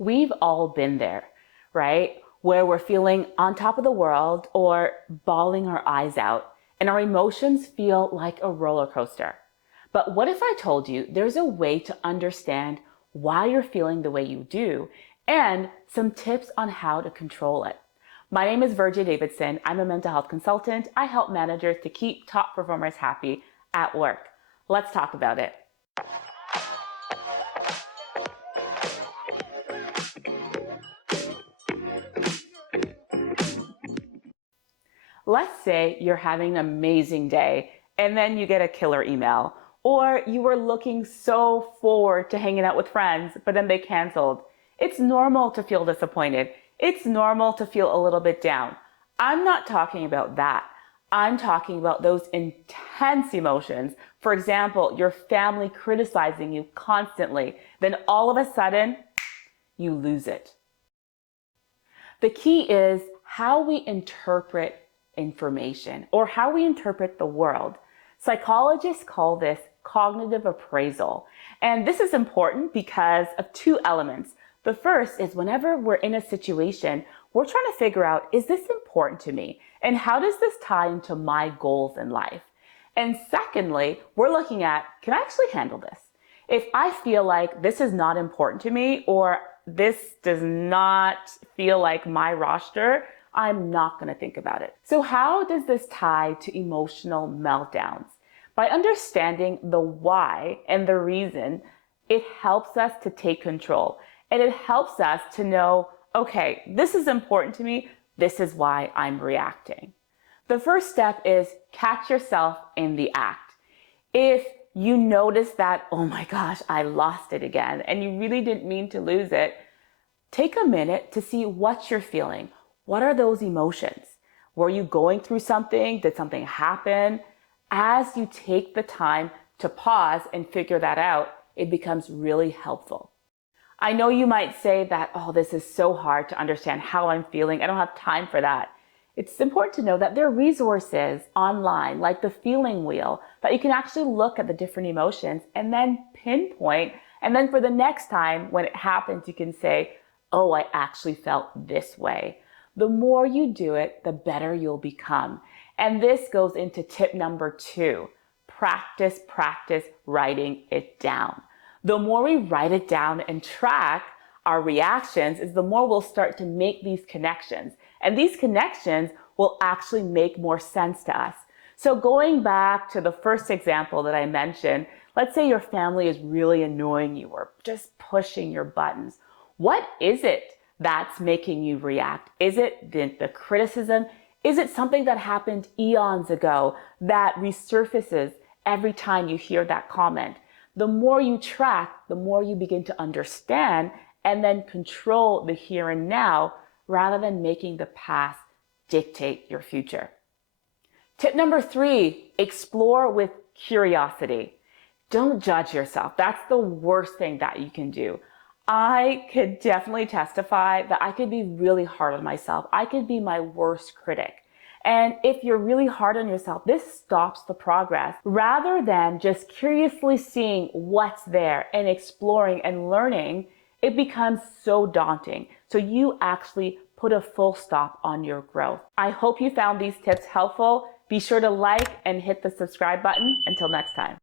We've all been there, right? Where we're feeling on top of the world or bawling our eyes out, and our emotions feel like a roller coaster. But what if I told you there's a way to understand why you're feeling the way you do and some tips on how to control it? My name is Vergia Davidson. I'm a mental health consultant. I help managers to keep top performers happy at work. Let's talk about it. Let's say you're having an amazing day and then you get a killer email, or you were looking so forward to hanging out with friends, but then they canceled. It's normal to feel disappointed. It's normal to feel a little bit down. I'm not talking about that. I'm talking about those intense emotions. For example, your family criticizing you constantly, then all of a sudden, you lose it. The key is how we interpret information or how we interpret the world. Psychologists call this cognitive appraisal. And this is important because of two elements. The first is whenever we're in a situation, we're trying to figure out, is this important to me? And how does this tie into my goals in life? And secondly, we're looking at, can I actually handle this? If I feel like this is not important to me, or this does not feel like my roster, I'm not going to think about it. So how does this tie to emotional meltdowns? By understanding the why and the reason, it helps us to take control. And it helps us to know, okay, this is important to me. This is why I'm reacting. The first step is catch yourself in the act. If you notice that, oh my gosh, I lost it again, and you really didn't mean to lose it, take a minute to see what you're feeling. What are those emotions? Were you going through something? Did something happen? As you take the time to pause and figure that out, it becomes really helpful. I know you might say that, oh, this is so hard to understand how I'm feeling. I don't have time for that. It's important to know that there are resources online, like the feeling wheel, that you can actually look at the different emotions and then pinpoint. And then for the next time when it happens, you can say, oh, I actually felt this way. The more you do it, the better you'll become. And this goes into tip number 2, practice writing it down. The more we write it down and track our reactions is the more we'll start to make these connections. And these connections will actually make more sense to us. So going back to the first example that I mentioned, let's say your family is really annoying you or just pushing your buttons. What is it that's making you react? Is it the criticism? Is it something that happened eons ago that resurfaces every time you hear that comment? The more you track, the more you begin to understand and then control the here and now rather than making the past dictate your future. Tip number 3, explore with curiosity. Don't judge yourself. That's the worst thing that you can do. I could definitely testify that I could be really hard on myself. I could be my worst critic. And if you're really hard on yourself, this stops the progress. Rather than just curiously seeing what's there and exploring and learning, it becomes so daunting. So you actually put a full stop on your growth. I hope you found these tips helpful. Be sure to like and hit the subscribe button. Until next time.